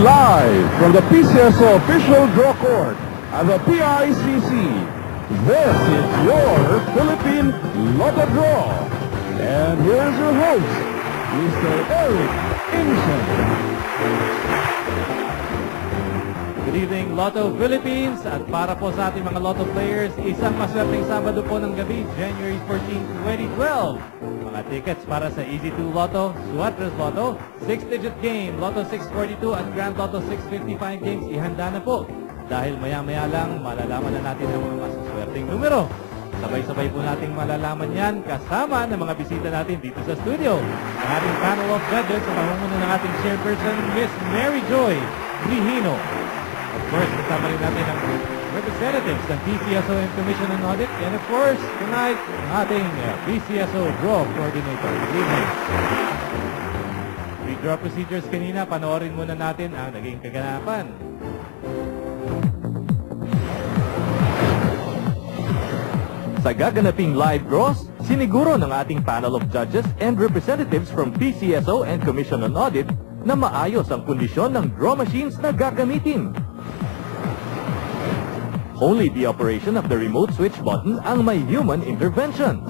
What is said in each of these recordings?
live from the PCSO official draw court at the PICC. This is your Philippine Lotto Draw. And here's your host, Mr. Eric Inson. Good evening, Lotto Philippines. At para po sa ating mga Lotto players, isang maswerteng Sabado po ng gabi, January 14, 2012. Mga tickets para sa Easy 2 Lotto, Suatres Lotto, 6-digit game, Lotto 642 at Grand Lotto 655 games, ihanda na po. Dahil maya-maya lang, malalaman na natin ang mga masaswerteng numero. Sabay-sabay po nating malalaman yan kasama ng mga bisita natin dito sa studio. Ang ating panel of judges sa pamumuno ng ating chairperson, Miss Mary Joy Brihino. Of course, kasama rin natin ang representatives ng PCSO and Commission on Audit. And of course, tonight, ang ating PCSO Draw Coordinator. Good evening. Pre-draw procedures kanina, panoorin muna natin ang naging kaganapan. Sa gaganaping live draws, siniguro ng ating panel of judges and representatives from PCSO and Commission on Audit na maayos ang kondisyon ng draw machines na gagamitin. Only the operation of the remote switch button ang may human intervention.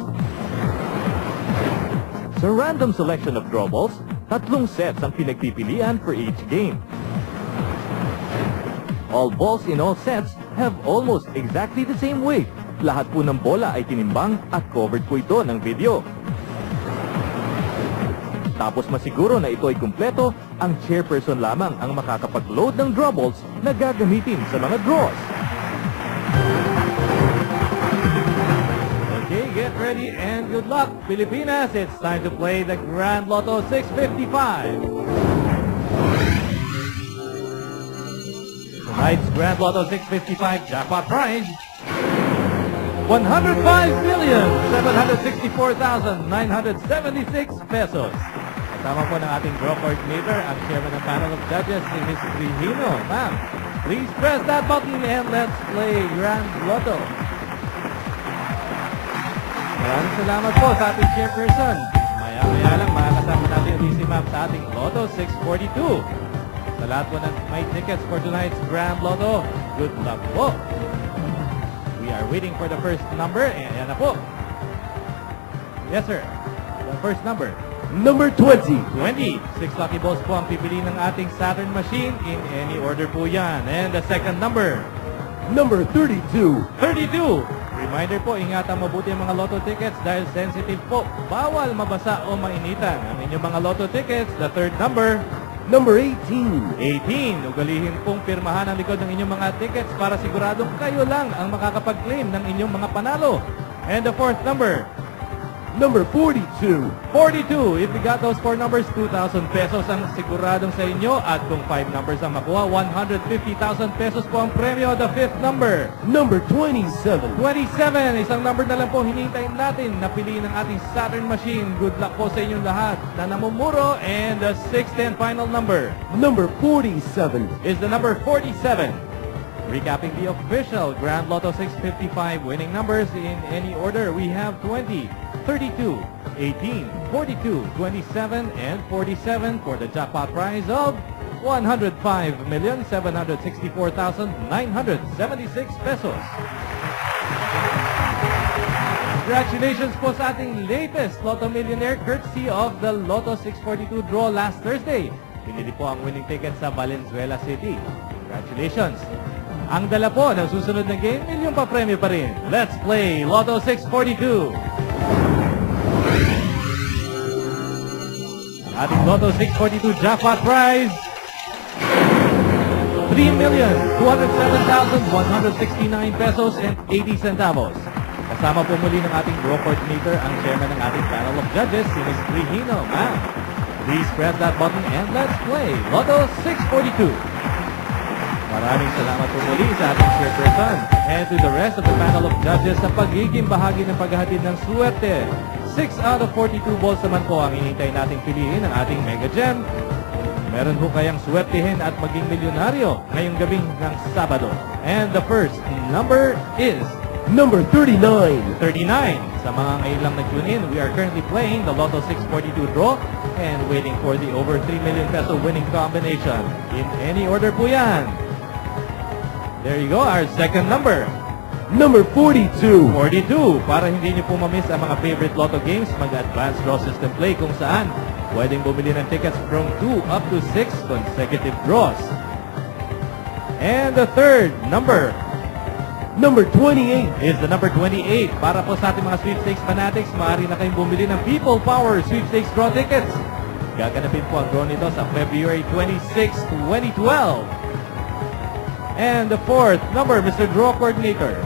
Sa random selection of draw balls, 3 sets ang pinagpipilian for each game. All balls in all sets have almost exactly the same weight. Lahat po ng bola ay tinimbang at covered po ito ng video. Tapos masiguro na ito ay kumpleto, ang chairperson lamang ang makakapag-load ng draw balls na gagamitin sa mga draws. Okay, get ready and good luck, Pilipinas. It's time to play the Grand Lotto 655. Tonight's Grand Lotto 655 jackpot prize, 105,764,976 pesos. Kasama po ng ating draw coordinator, ang chairman ng panel of judges, si Ms. Brihino. Ma'am, please press that button and let's play Grand Lotto. Maraming salamat po sa ating chairperson. Maya-maya lang makakasama natin ulit si Ma'am sa ating Lotto 642. Sa lahat po ng may tickets for tonight's Grand Lotto, good luck po. We are waiting for the first number. Ayan na po. Yes, sir. The first number. Number 20. 20. 6 lucky balls po ang pipili ng ating Saturn machine. In any order po yan. And the second number. Number 32. 32. Reminder po, ingatan mabuti ang mga Lotto tickets dahil sensitive po. Bawal mabasa o mainitan ang inyong mga Lotto tickets. The third number. Number 18. 18. Ugalihin pong pirmahan ang likod ng inyong mga tickets para siguradong kayo lang ang makakapag-claim ng inyong mga panalo. And the fourth number. Number 42. 42. If you got those 4 numbers, 2,000 pesos ang siguradong sa inyo. At kung 5 numbers ang makuha, 150,000 pesos po ang premyo. The fifth number. Number 27. 27. Isang number na lang po hinintayin natin na piliin ng ating Saturn machine. Good luck po sa inyong lahat na namumuro. And the sixth and final number Number 47. is the number 47. Recapping the official Grand Lotto 655 winning numbers in any order, we have 20, 32, 18, 42, 27, and 47 for the jackpot prize of 105,764,976 pesos. Congratulations po sa ating latest Lotto Millionaire courtesy of the Lotto 642 draw last Thursday. Pinili po ang winning ticket sa Valenzuela City. Congratulations! Ang dala po ng susunod na game, milyong pa-premyo pa rin. Let's play Lotto 642. Ating Lotto 642 jackpot prize, 3,207,169 pesos and 80 centavos. Kasama po muli ng ating draw coordinator, ang chairman ng ating panel of judges, si Ms. Brihino. Ma'am, please press that button and let's play Lotto 642. Maraming salamat po muli sa ating chairperson and to the rest of the panel of judges sa pagiging bahagi ng paghahatid ng swerte. 6 out of 42 balls naman po ang hinihintay nating piliin ng ating Mega Gem. Meron po kayang swertihin at maging milyonaryo ngayong gabing ng Sabado. And the first number is Number 39. 39. Sa mga ngayon lang nag-tune in, we are currently playing the Lotto 642 draw and waiting for the over 3 million peso winning combination. In any order po yan. There you go, our second number. Number 42. 42. Para hindi nyo po mamiss ang mga favorite Lotto games, mag-advanced draw system play kung saan pwedeng bumili ng tickets from 2 up to 6 consecutive draws. And the third number Number 28. is the number 28. Para po sa ating mga sweepstakes fanatics, maaari na kayong bumili ng People Power Sweepstakes Draw tickets. Gaganapin po ang draw nito sa February 26, 2012. And the fourth number, Mr. Draw Coordinator.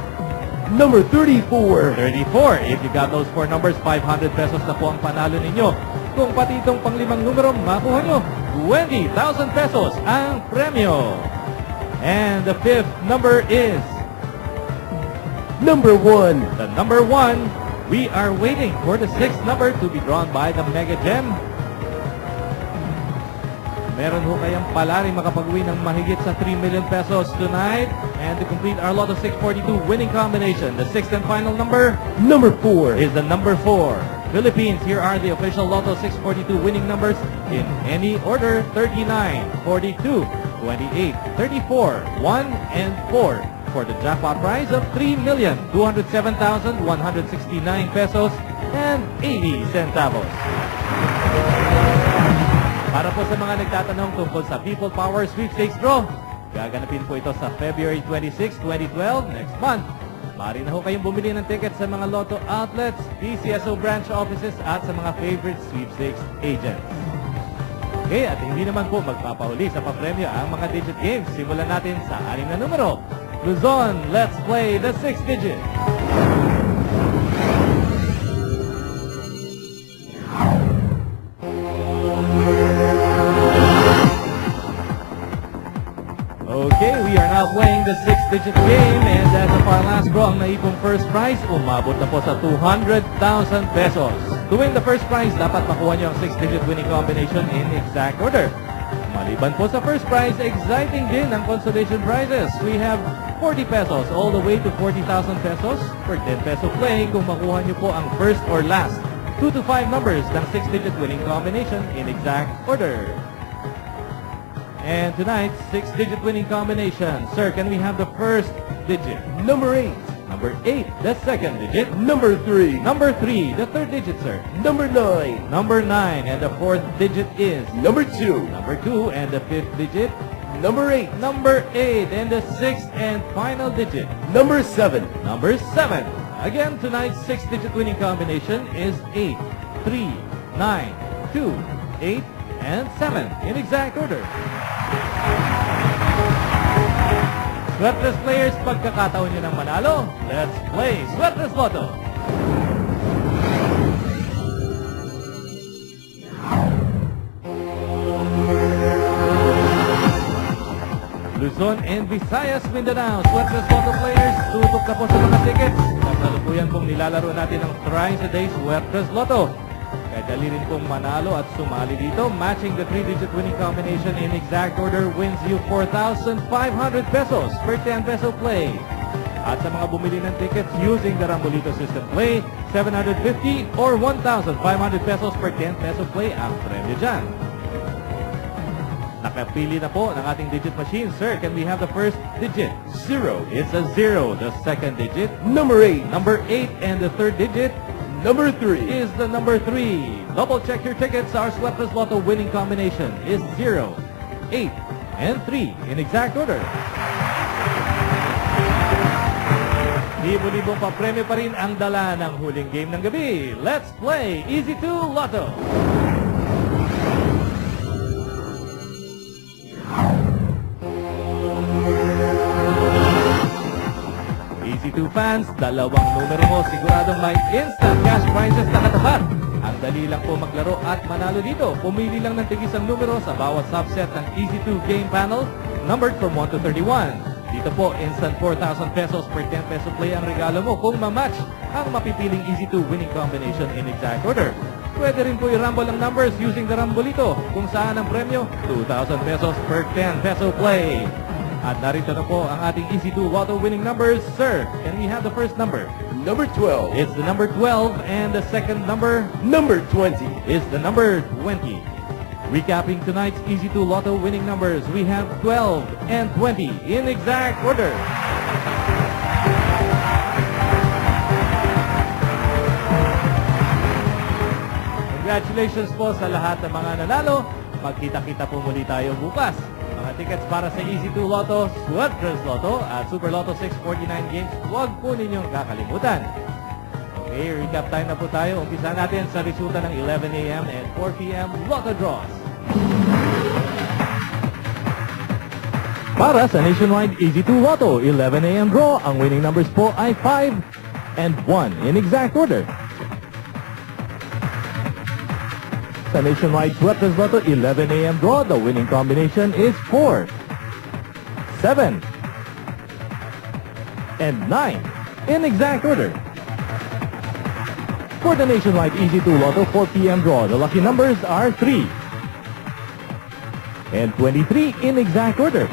Number 34. 34. If you got those four numbers, 500 pesos na po ang panalo ninyo. Kung pati itong panglimang numero, makuha nyo 20,000 pesos ang premyo. And the fifth number is Number 1. the number 1. We are waiting for the sixth number to be drawn by the Mega Gem. Meron ho kayang palaring makapag-uwi ng mahigit sa 3 million pesos tonight. And to complete our Lotto 642 winning combination, the sixth and final number Number 4. is the number 4. Philippines, here are the official Lotto 642 winning numbers in any order: 39, 42, 28, 34, 1, and 4 for the jackpot prize of 3,207,169 pesos and 80 centavos. Para po sa mga nagtatanong tungkol sa People Power Sweepstakes Draw, gaganapin po ito sa February 26, 2012, next month. Maaari na ho kayong bumili ng tickets sa mga Lotto outlets, PCSO branch offices at sa mga favorite sweepstakes agents. Okay, at hindi naman po magpapahuli sa papremyo ang mga digit games. Simulan natin sa 6 na numero. Luzon, let's play the 6th digit. Okay, we are now playing the 6th digit game, and as of our last draw, ang naipong first prize, umabot na po sa 200,000 pesos. To win the first prize, dapat makuha nyo ang 6th digit winning combination in exact order. Maliban po sa first prize, exciting din ang consolation prizes. We have 40 pesos all the way to 40,000 pesos per 10 peso play kung makuha nyo po ang first or last 2 to 5 numbers ng 6th digit winning combination in exact order. And tonight's 6th digit winning combination. Sir, can we have the first digit? Number 8. Number 8, the second digit. Number 3. Number 3, the third digit, sir. Number 9. Number 9, and the fourth digit is Number 2. number 2, and the fifth digit. Number 8. Number 8, and the sixth and final digit. Number 7. Number 7. Again, tonight's 6th digit winning combination is 8, 3, 9, 2, 8, and 7 in exact order. Swertres players, pagkakataon nyo ng manalo. Let's play Swertres Lotto. Luzon and Visayas, Mindanao. Swertres Lotto players, tutok na po sa mga tickets. Kasalukuyan pong nilalaro natin ang thrice a day Swertres Lotto. Kaya dali rin pong manalo at sumali dito. Matching the 3-digit winning combination in exact order wins you 4,500 pesos per 10 peso play. At sa mga bumili ng tickets using the Rambolito system play, 750 or 1,500 pesos per 10 peso play ang premyo dyan. Nakapili na po ng ating digit machine. Sir, can we have the first digit? 0. It's a 0. The second digit. Number 8. Number 8, and the third digit Number 3. is the number 3. Double check your tickets. Our Swertres Lotto winning combination is 0, 8, and 3 in exact order. Libo-libong pa-premyo pa rin ang dala ng huling game ng gabi. Let's play Easy 2 Lotto. Easy 2 fans, dalawang numero mo, siguradong may instant cash prizes na katapat. Ang dali lang po maglaro at manalo dito. Pumili lang ng tigisang numero sa bawat subset ng Easy 2 game panel, numbered from 1 to 31. Dito po, instant 4,000 pesos per 10 peso play ang regalo mo kung mamatch ang mapipiling Easy 2 winning combination in exact order. Pwede rin po i-rumble ang numbers using the Rambolito, kung saan ang premyo, 2,000 pesos per 10 peso play. At narito na po ang ating Easy 2 Lotto winning numbers. Sir, can we have the first number? Number 12. It's the number 12, and the second number Number 20. is the number 20. Recapping tonight's Easy 2 Lotto winning numbers, we have 12 and 20 in exact order. Congratulations po sa lahat ng mga nanalo. Magkita-kita po muli tayo bukas. Mga tickets para sa Easy 2 Lotto, Sweaters Lotto at Super Lotto 649 games, huwag po ninyong kakalimutan. Okay, recap time na po tayo. Umpisa natin sa resulta ng 11 a.m. and 4 p.m. Lotto draws. Para sa Nationwide Easy 2 Lotto, 11 a.m. draw, ang winning numbers po ay 5 and 1 in exact order. Sa Nationwide Sweaters Lotto, 11 a.m. draw, the winning combination is 4, 7, and 9 in exact order. For the Nationwide Easy 2 Lotto 4 p.m. draw, the lucky numbers are 3 and 23 in exact order.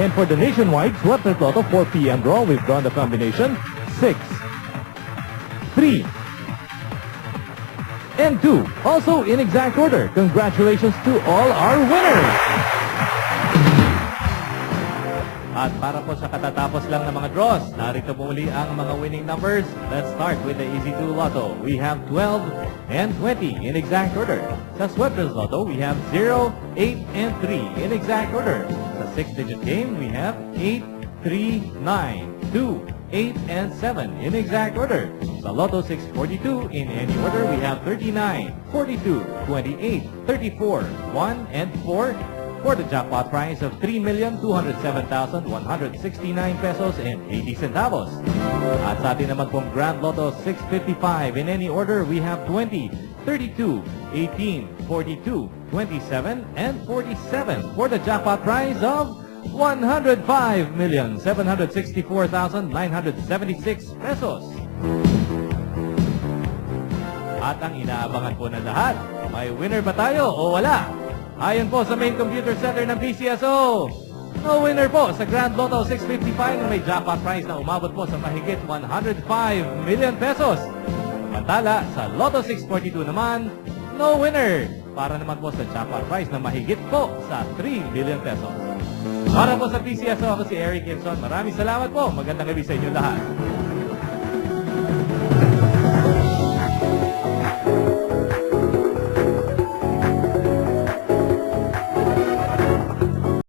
And for the Nationwide Sweaters Lotto 4 p.m. draw, we've drawn the combination 6, 3, and 2, also in exact order. Congratulations to all our winners! At para po sa katatapos lang ng mga draws, narito po muli ang mga winning numbers. Let's start with the Easy 2 Lotto. We have 12 and 20 in exact order. Sa Sweaters Lotto, we have 0, 8, and 3 in exact order. Sa 6-digit game, we have 8, 3, 9, 2, 8, and 7 in exact order. Sa Lotto 642, in any order, we have 39, 42, 28, 34, 1, and 4 for the jackpot prize of 3,207,169 pesos and 80 centavos. At sa atin naman pong Grand Lotto 655, in any order, we have 20, 32, 18, 42, 27, and 47 for the jackpot prize of 105,764,976 pesos. At ang inaabangan po ng lahat, may winner ba tayo o wala? Ayon po sa main computer center ng PCSO, no winner po sa Grand Lotto 655 na may jackpot prize na umabot po sa mahigit 105 million pesos. Samantala, sa Lotto 642 naman, no winner para naman po sa jackpot prize na mahigit po sa 3 billion pesos. Para po sa PCSO, ako si Eric Gibson. Maraming salamat po. Magandang gabi sa inyo lahat.